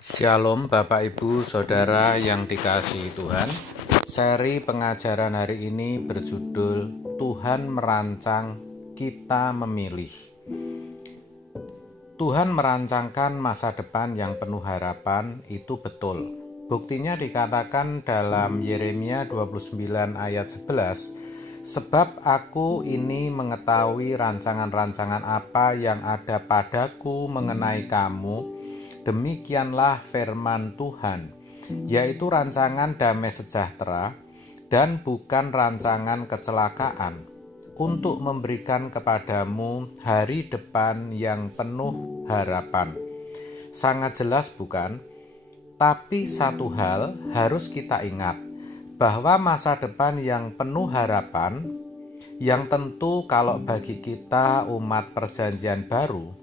Shalom Bapak Ibu Saudara yang dikasihi Tuhan. Seri pengajaran hari ini berjudul Tuhan merancang, kita memilih. Tuhan merancangkan masa depan yang penuh harapan, itu betul. Buktinya dikatakan dalam Yeremia 29 ayat 11, sebab aku ini mengetahui rancangan-rancangan apa yang ada padaku mengenai kamu, demikianlah firman Tuhan, yaitu rancangan damai sejahtera dan bukan rancangan kecelakaan, untuk memberikan kepadamu hari depan yang penuh harapan. Sangat jelas bukan? Tapi satu hal harus kita ingat, bahwa masa depan yang penuh harapan, yang tentu kalau bagi kita umat perjanjian baru,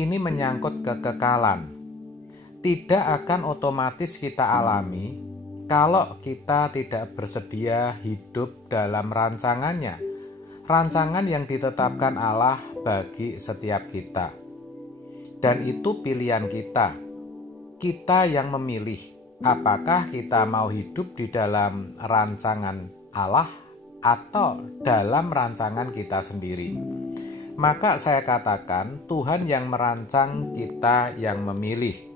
ini menyangkut kekekalan, tidak akan otomatis kita alami kalau kita tidak bersedia hidup dalam rancangannya, rancangan yang ditetapkan Allah bagi setiap kita. Dan itu pilihan kita yang memilih apakah kita mau hidup di dalam rancangan Allah atau dalam rancangan kita sendiri. Maka saya katakan Tuhan yang merancang, kita yang memilih.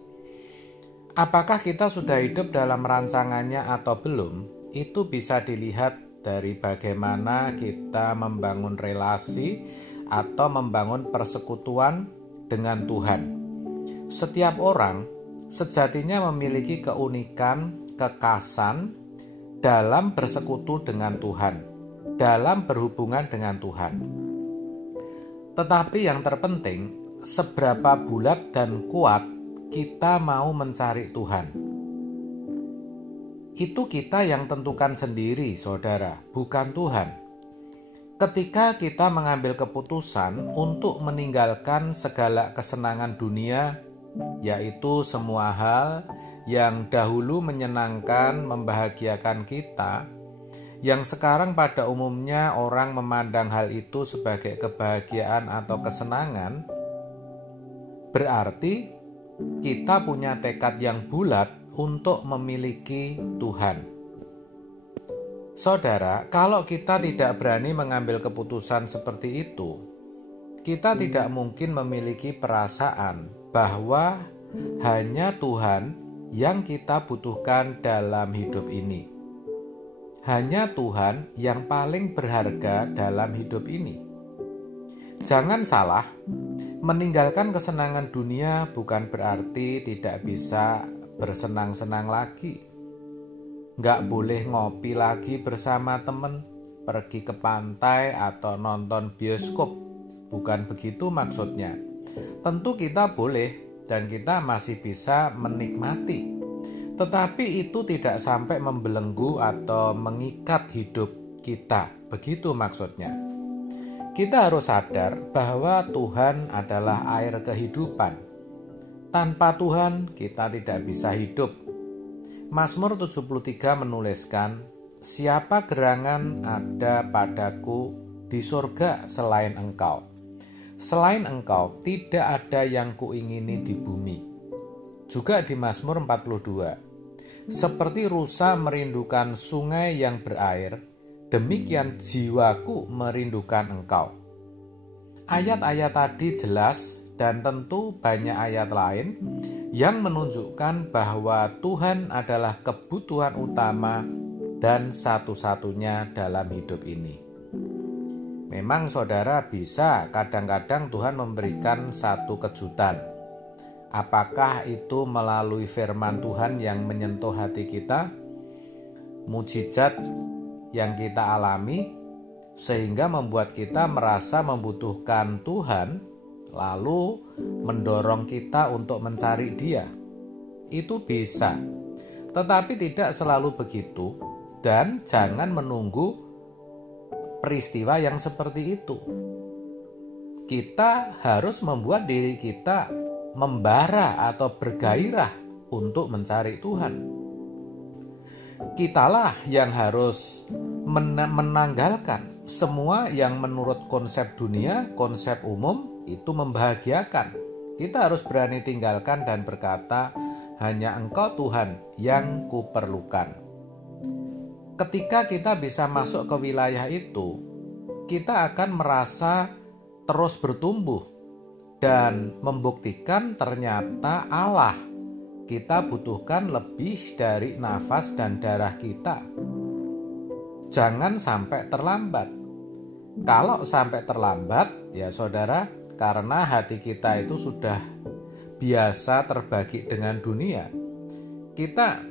Apakah kita sudah hidup dalam rancangannya atau belum? Itu bisa dilihat dari bagaimana kita membangun relasi atau membangun persekutuan dengan Tuhan. Setiap orang sejatinya memiliki keunikan, kekhasan dalam bersekutu dengan Tuhan, dalam berhubungan dengan Tuhan. Tetapi yang terpenting, seberapa bulat dan kuat kita mau mencari Tuhan. Itu kita yang tentukan sendiri, saudara, bukan Tuhan. Ketika kita mengambil keputusan untuk meninggalkan segala kesenangan dunia, yaitu semua hal yang dahulu menyenangkan, membahagiakan kita, yang sekarang pada umumnya orang memandang hal itu sebagai kebahagiaan atau kesenangan, berarti kita punya tekad yang bulat untuk memiliki Tuhan. Saudara, kalau kita tidak berani mengambil keputusan seperti itu, kita tidak mungkin memiliki perasaan bahwa hanya Tuhan yang kita butuhkan dalam hidup ini. Hanya Tuhan yang paling berharga dalam hidup ini. Jangan salah, meninggalkan kesenangan dunia bukan berarti tidak bisa bersenang-senang lagi. Nggak boleh ngopi lagi bersama teman, pergi ke pantai atau nonton bioskop. Bukan begitu maksudnya. Tentu kita boleh dan kita masih bisa menikmati. Tetapi itu tidak sampai membelenggu atau mengikat hidup kita. Begitu maksudnya. Kita harus sadar bahwa Tuhan adalah air kehidupan. Tanpa Tuhan kita tidak bisa hidup. Mazmur 73 menuliskan, siapa gerangan ada padaku di surga selain engkau. Selain engkau tidak ada yang kuingini di bumi. Juga di Mazmur 42, seperti rusa merindukan sungai yang berair, demikian jiwaku merindukan engkau. Ayat-ayat tadi jelas dan tentu banyak ayat lain yang menunjukkan bahwa Tuhan adalah kebutuhan utama dan satu-satunya dalam hidup ini. Memang saudara bisa kadang-kadang Tuhan memberikan satu kejutan. Apakah itu melalui firman Tuhan yang menyentuh hati kita? Mujizat yang kita alami sehingga membuat kita merasa membutuhkan Tuhan, lalu mendorong kita untuk mencari Dia. Itu bisa, tetapi tidak selalu begitu, dan jangan menunggu peristiwa yang seperti itu. Kita harus membuat diri kita membara atau bergairah untuk mencari Tuhan. Kitalah yang harus menanggalkan semua yang menurut konsep dunia, konsep umum itu membahagiakan. Kita harus berani tinggalkan dan berkata, hanya Engkau Tuhan yang kuperlukan. Ketika kita bisa masuk ke wilayah itu, kita akan merasa terus bertumbuh dan membuktikan ternyata Allah kita butuhkan lebih dari nafas dan darah kita. Jangan sampai terlambat. Kalau sampai terlambat, ya saudara, karena hati kita itu sudah biasa terbagi dengan dunia, kita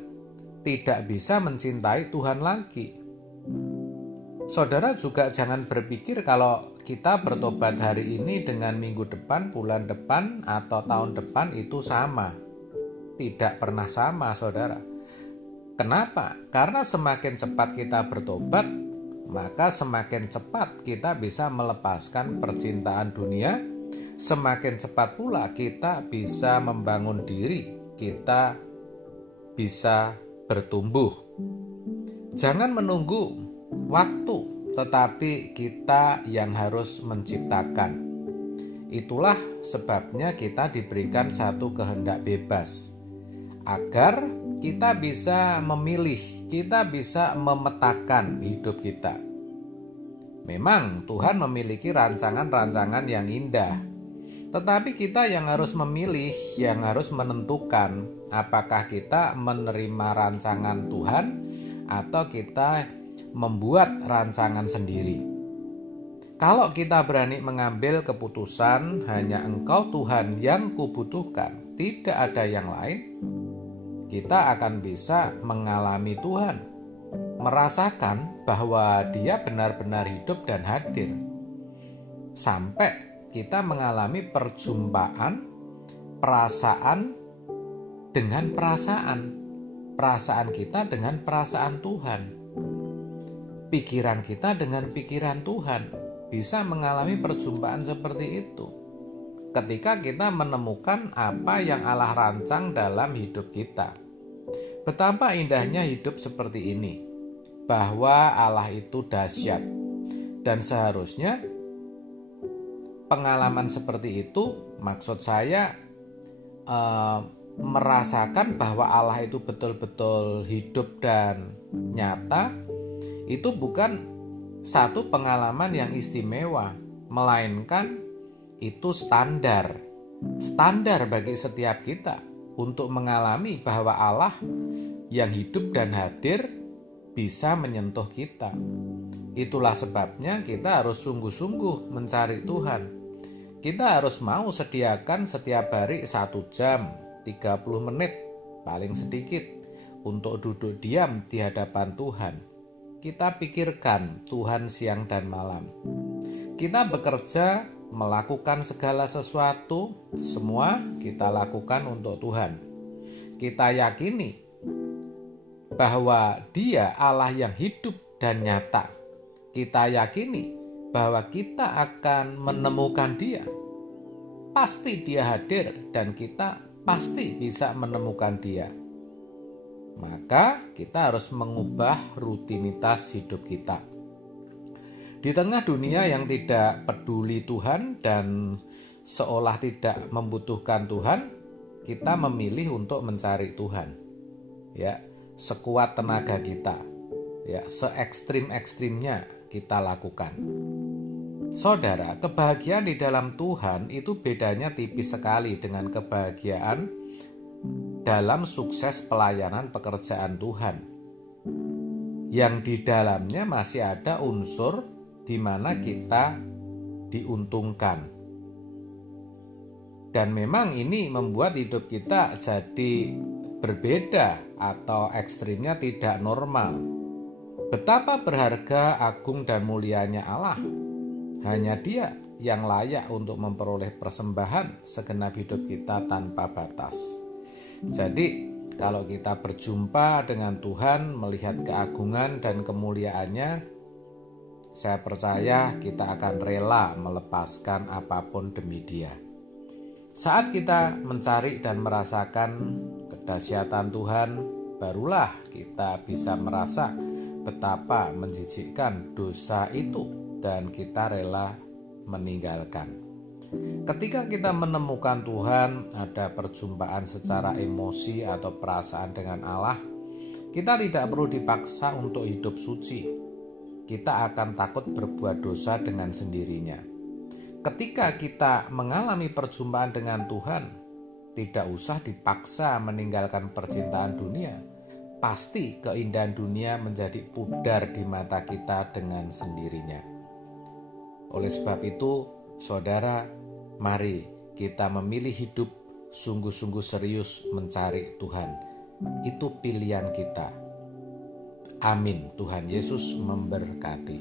tidak bisa mencintai Tuhan lagi. Saudara juga jangan berpikir kalau kita bertobat hari ini dengan minggu depan, bulan depan, atau tahun depan itu sama. Tidak pernah sama, saudara. Kenapa? Karena semakin cepat kita bertobat, maka semakin cepat kita bisa melepaskan percintaan dunia. Semakin cepat pula kita bisa membangun diri, kita bisa bertumbuh. Jangan menunggu waktu, tetapi kita yang harus menciptakan. Itulah sebabnya kita diberikan satu kehendak bebas, agar kita bisa memilih, kita bisa memetakan hidup kita. Memang Tuhan memiliki rancangan-rancangan yang indah, tetapi kita yang harus memilih, yang harus menentukan apakah kita menerima rancangan Tuhan atau kita membuat rancangan sendiri. Kalau kita berani mengambil keputusan hanya Engkau Tuhan yang kubutuhkan, tidak ada yang lain, kita akan bisa mengalami Tuhan, merasakan bahwa Dia benar-benar hidup dan hadir, sampai kita mengalami perjumpaan perasaan dengan perasaan kita dengan perasaan Tuhan, pikiran kita dengan pikiran Tuhan, bisa mengalami perjumpaan seperti itu ketika kita menemukan apa yang Allah rancang dalam hidup kita. Betapa indahnya hidup seperti ini, bahwa Allah itu dahsyat, dan seharusnya pengalaman seperti itu, maksud saya merasakan bahwa Allah itu betul-betul hidup dan nyata, itu bukan satu pengalaman yang istimewa, melainkan itu standar bagi setiap kita untuk mengalami bahwa Allah yang hidup dan hadir bisa menyentuh kita. Itulah sebabnya kita harus sungguh-sungguh mencari Tuhan. Kita harus mau sediakan setiap hari 1 jam 30 menit paling sedikit untuk duduk diam di hadapan Tuhan. Kita pikirkan Tuhan siang dan malam. Kita bekerja, melakukan segala sesuatu, semua kita lakukan untuk Tuhan. Kita yakini bahwa Dia Allah yang hidup dan nyata. Kita yakini bahwa kita akan menemukan Dia. Pasti Dia hadir dan kita pasti bisa menemukan Dia. Maka kita harus mengubah rutinitas hidup kita. Di tengah dunia yang tidak peduli Tuhan dan seolah tidak membutuhkan Tuhan, kita memilih untuk mencari Tuhan. Ya, sekuat tenaga kita, ya, se-ekstrim-ekstrimnya kita lakukan. Saudara, kebahagiaan di dalam Tuhan itu bedanya tipis sekali dengan kebahagiaan dalam sukses pelayanan pekerjaan Tuhan, yang di dalamnya masih ada unsur di mana kita diuntungkan. Dan memang ini membuat hidup kita jadi berbeda atau ekstrimnya tidak normal. Betapa berharga, agung dan mulianya Allah. Hanya Dia yang layak untuk memperoleh persembahan segenap hidup kita tanpa batas. Jadi kalau kita berjumpa dengan Tuhan, melihat keagungan dan kemuliaannya, saya percaya kita akan rela melepaskan apapun demi Dia. Saat kita mencari dan merasakan kedahsyatan Tuhan, barulah kita bisa merasa betapa menjijikkan dosa itu dan kita rela meninggalkan. Ketika kita menemukan Tuhan, ada perjumpaan secara emosi atau perasaan dengan Allah, kita tidak perlu dipaksa untuk hidup suci. Kita akan takut berbuat dosa dengan sendirinya. Ketika kita mengalami perjumpaan dengan Tuhan, tidak usah dipaksa meninggalkan percintaan dunia. Pasti keindahan dunia menjadi pudar di mata kita dengan sendirinya. Oleh sebab itu, saudara, mari kita memilih hidup sungguh-sungguh serius mencari Tuhan. Itu pilihan kita. Amin. Tuhan Yesus memberkati.